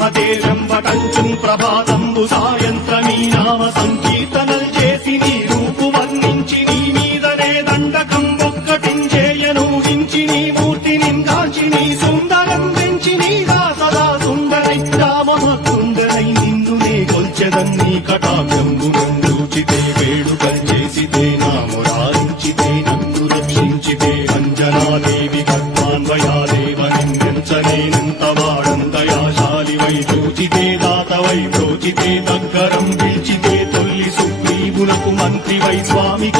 బ్రహ్మతే వెంబటంచున్ ప్రభాతంబు సాయంత్రమీ నామ సంకీర్తనల్ చేసి నీ రూపు వర్ణించి నీ మీదనే దండకం ఒక్కటించేయను హించి నీ మూర్తిని కాచి నీ సుందరం పెంచి నీగా సదా సుందరై రామభక్తుండరై నిన్నునే కొల్చెదన్నీ కటాక్షంబు నందూచితే వేడుకల్ చేసితే నామురారించితే నన్ను రక్షించితే అంజనాదేవి గర్భాన్వయాదేవ నిందించనేనంత వాడంతయాశాలి వై చూచితే దాతవై ప్రోచితే దగ్గరం పిలిచితే తొల్లి సుగ్రీవులకు మంత్రి వై స్వామి